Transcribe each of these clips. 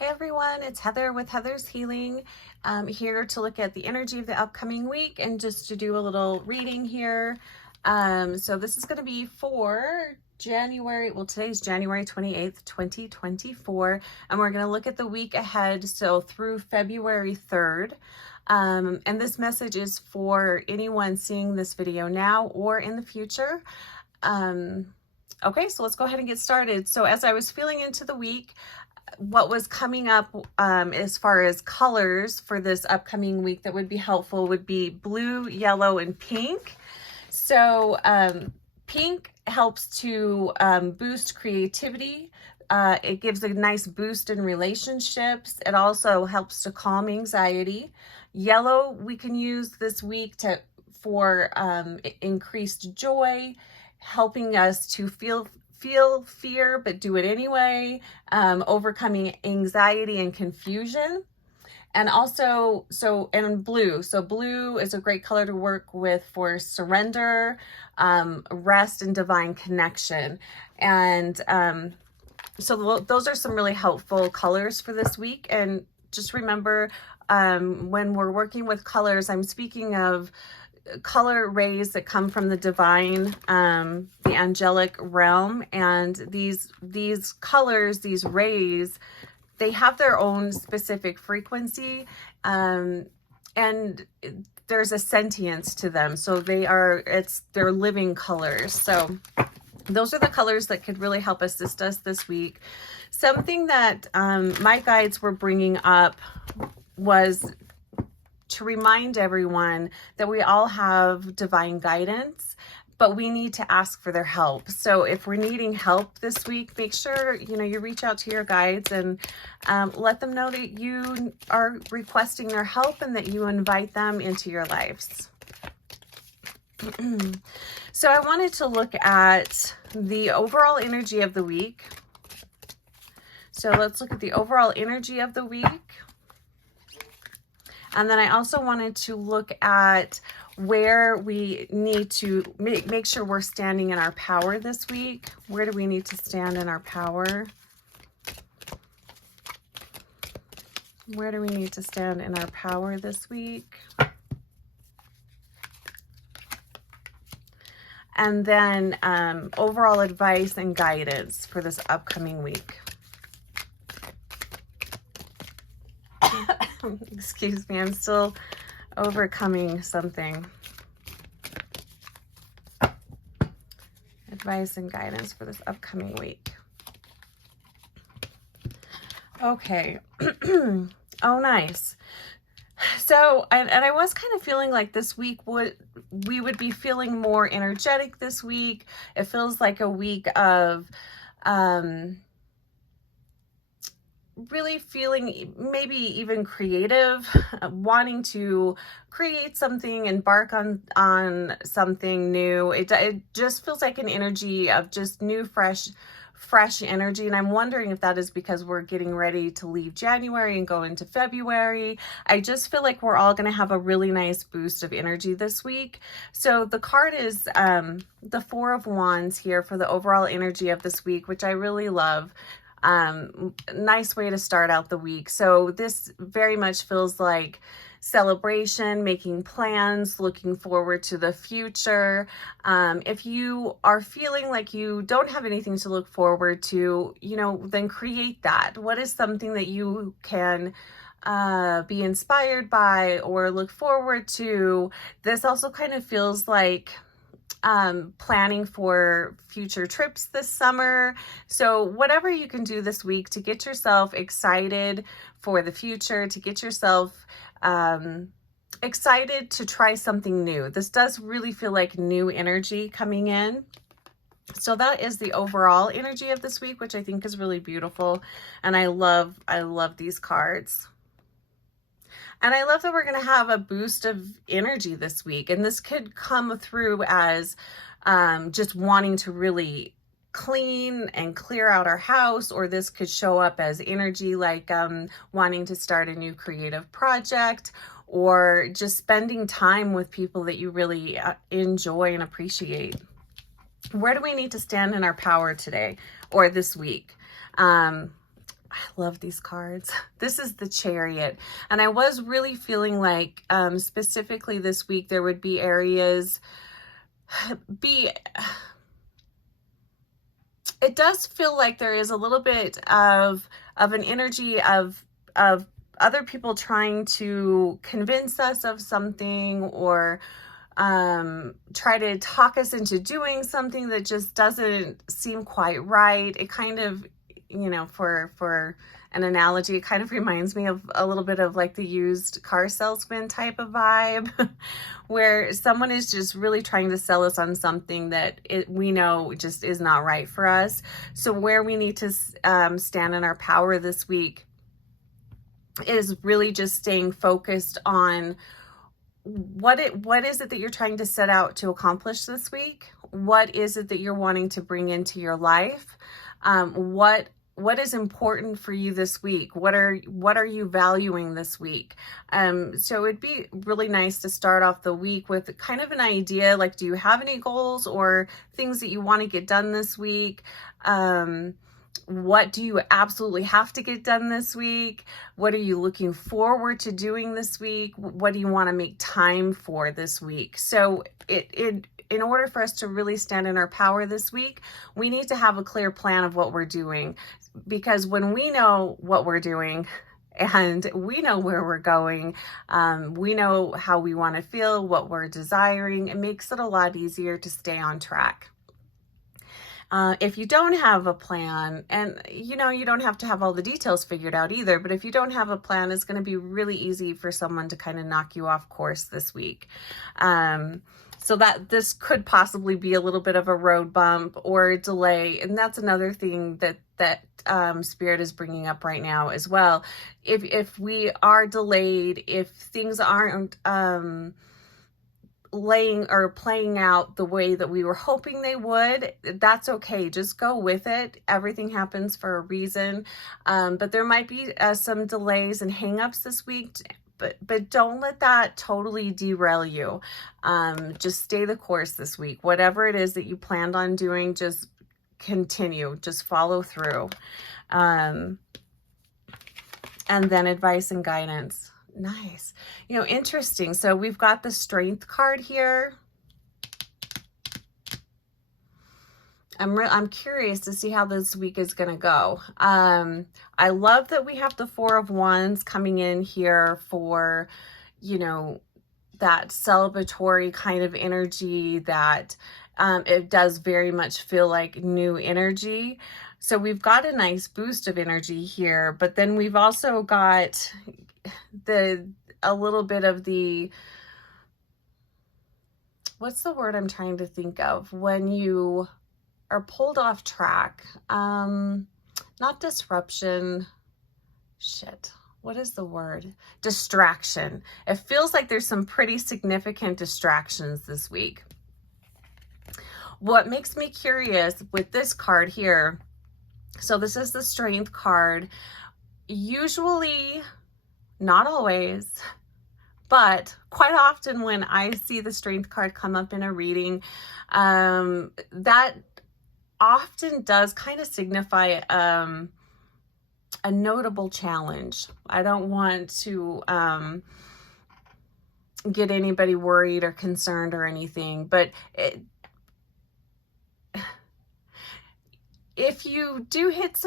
Hey everyone, it's Heather with Heather's Healing. Here to look at the energy of the upcoming week and just to do a little reading here. So this is going to be for January, well today's January 28th, 2024, and we're going to look at the week ahead, so through February 3rd. And this message is for anyone seeing this video now or in the future. Okay, so let's go ahead and get started. So as I was feeling into the week, what was coming up as far as colors for this upcoming week that would be helpful would be blue, yellow, and pink. So pink helps to boost creativity. It gives a nice boost in relationships. It also helps to calm anxiety. Yellow we can use this week for increased joy, helping us to feel fear but do it anyway, overcoming anxiety and confusion. And also blue is a great color to work with for surrender, rest, and divine connection. And so those are some really helpful colors for this week. And just remember, when we're working with colors, I'm speaking of color rays that come from the divine, the angelic realm. And these colors, these rays, they have their own specific frequency, and there's a sentience to them. So they're living colors. So those are the colors that could really help assist us this week. Something that my guides were bringing up was to remind everyone that we all have divine guidance, but we need to ask for their help. So if we're needing help this week, make sure you reach out to your guides and let them know that you are requesting their help and that you invite them into your lives. So I wanted to look at the overall energy of the week. So let's look at the overall energy of the week. And then I also wanted to look at where we need to make sure we're standing in our power this week. Where do we need to stand in our power? Where do we need to stand in our power this week? And then overall advice and guidance for this upcoming week. Excuse me, I'm still overcoming something. Advice and guidance for this upcoming week. Okay. Oh, nice. So, and I was kind of feeling like this week we would be feeling more energetic this week. It feels like a week of really feeling maybe even creative, wanting to create something, embark on something new. It just feels like an energy of just new, fresh energy. And I'm wondering if that is because we're getting ready to leave January and go into February. I just feel like we're all going to have a really nice boost of energy this week. So the card is the Four of Wands here for the overall energy of this week, which I really love. Nice way to start out the week. So this very much feels like celebration, making plans, looking forward to the future. If you are feeling like you don't have anything to look forward to, then create that. What is something that you can be inspired by or look forward to? This also kind of feels like planning for future trips this summer. So whatever you can do this week to get yourself excited for the future, to get yourself excited to try something new. This does really feel like new energy coming in. So that is the overall energy of this week, which I think is really beautiful. And I love these cards. And I love that we're going to have a boost of energy this week. And this could come through as just wanting to really clean and clear out our house, or this could show up as energy like wanting to start a new creative project, or just spending time with people that you really enjoy and appreciate. Where do we need to stand in our power today or this week? I love these cards. This is the Chariot. And I was really feeling like specifically this week there would be areas, it does feel like there is a little bit of an energy of other people trying to convince us of something, or try to talk us into doing something that just doesn't seem quite right. It kind of, you know, for an analogy, it kind of reminds me of a little bit of like the used car salesman type of vibe, where someone is just really trying to sell us on something that we know just is not right for us. So where we need to stand in our power this week is really just staying focused on what is it that you're trying to set out to accomplish this week? What is it that you're wanting to bring into your life? What is important for you this week? What are you valuing this week? So it'd be really nice to start off the week with kind of an idea, like, do you have any goals or things that you want to get done this week? What do you absolutely have to get done this week? What are you looking forward to doing this week? What do you want to make time for this week? So in order for us to really stand in our power this week, we need to have a clear plan of what we're doing. Because when we know what we're doing and we know where we're going, we know how we want to feel, what we're desiring, it makes it a lot easier to stay on track. If you don't have a plan, and you know, you don't have to have all the details figured out either, but if you don't have a plan, it's going to be really easy for someone to kind of knock you off course this week. So that this could possibly be a little bit of a road bump or a delay. And that's another thing that Spirit is bringing up right now as well. If we are delayed, if things aren't laying or playing out the way that we were hoping they would, that's okay. Just go with it. Everything happens for a reason. But there might be some delays and hangups this week, but don't let that totally derail you. Just stay the course this week. Whatever it is that you planned on doing, just continue, just follow through. And then advice and guidance. Nice. You know, interesting. So we've got the Strength card here. I'm curious to see how this week is going to go. I love that we have the Four of Wands coming in here for, you know, that celebratory kind of energy that it does very much feel like new energy. So we've got a nice boost of energy here, but then we've also got a little bit of the, what's the word I'm trying to think of, when you are pulled off track, not disruption, what is the word? Distraction. It feels like there's some pretty significant distractions this week. What makes me curious with this card here, so this is the Strength card. Usually, not always, but quite often when I see the Strength card come up in a reading, that often does kind of signify a notable challenge. I don't want to get anybody worried or concerned or anything, but if you do hit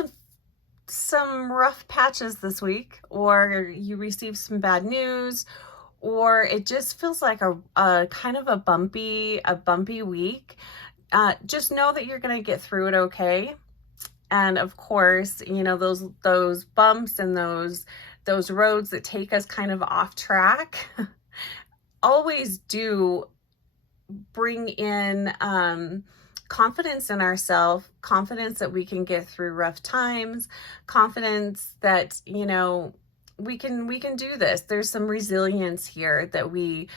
some rough patches this week, or you receive some bad news, or it just feels like a kind of a bumpy week, just know that you're going to get through it okay. And of course, you know, those bumps and those roads that take us kind of off track always do bring in confidence in ourselves, confidence that we can get through rough times, confidence that, you know, we can do this. There's some resilience here that we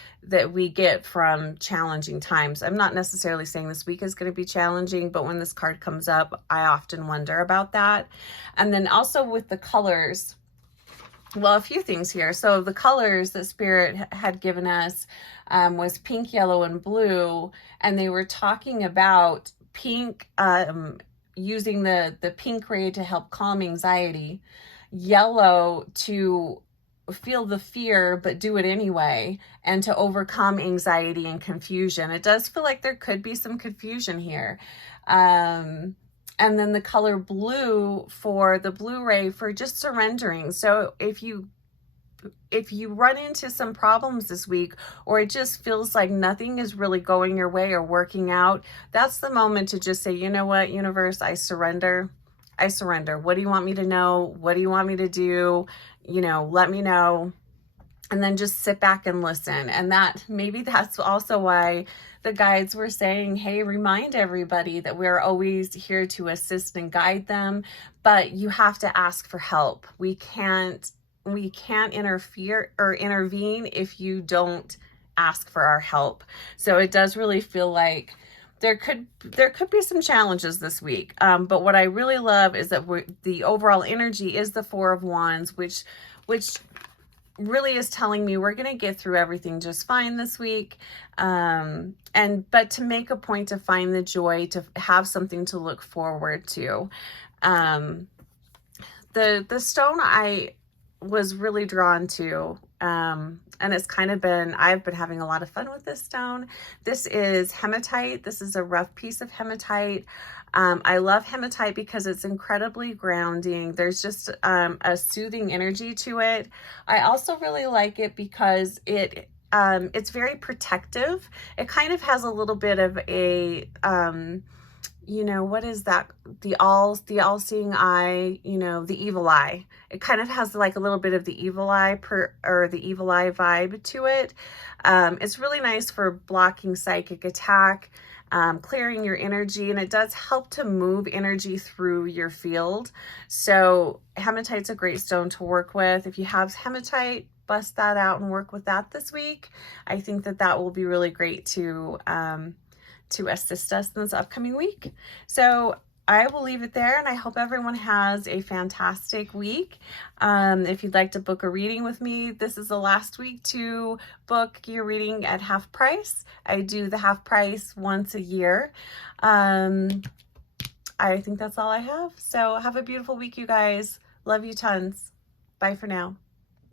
get from challenging times. I'm not necessarily saying this week is going to be challenging, but when this card comes up, I often wonder about that. And then also with the colors, well, a few things here. So the colors that Spirit had given us was pink, yellow, and blue. And they were talking about pink, using the pink ray to help calm anxiety. yellow to feel the fear, but do it anyway, and to overcome anxiety and confusion. It does feel like there could be some confusion here. And then the color blue for the Blu-ray for just surrendering. So if you run into some problems this week, or it just feels like nothing is really going your way or working out, that's the moment to just say, you know what, universe, I surrender. I surrender. What do you want me to know? What do you want me to do? You know, let me know. And then just sit back and listen. And maybe that's also why the guides were saying, hey, remind everybody that we're always here to assist and guide them, but you have to ask for help. We can't interfere or intervene if you don't ask for our help. So it does really feel like there could be some challenges this week. But what I really love is that the overall energy is the Four of Wands, which really is telling me we're going to get through everything just fine this week. But to make a point to find the joy, to have something to look forward to. The stone I was really drawn to, and it's kind of I've been having a lot of fun with this stone. This is hematite. This is a rough piece of hematite. I love hematite because it's incredibly grounding. There's just a soothing energy to it. I also really like it because it's very protective. It kind of has a little bit of a you know, what is that? The all-seeing eye, you know, the evil eye. It kind of has like a little bit of the evil eye the evil eye vibe to it. It's really nice for blocking psychic attack, clearing your energy, and it does help to move energy through your field. So hematite's a great stone to work with. If you have hematite, bust that out and work with that this week. I think that will be really great to assist us in this upcoming week. So I will leave it there, and I hope everyone has a fantastic week. If you'd like to book a reading with me, this is the last week to book your reading at half price. I do the half price once a year. I think that's all I have. So have a beautiful week, you guys. Love you tons. Bye for now.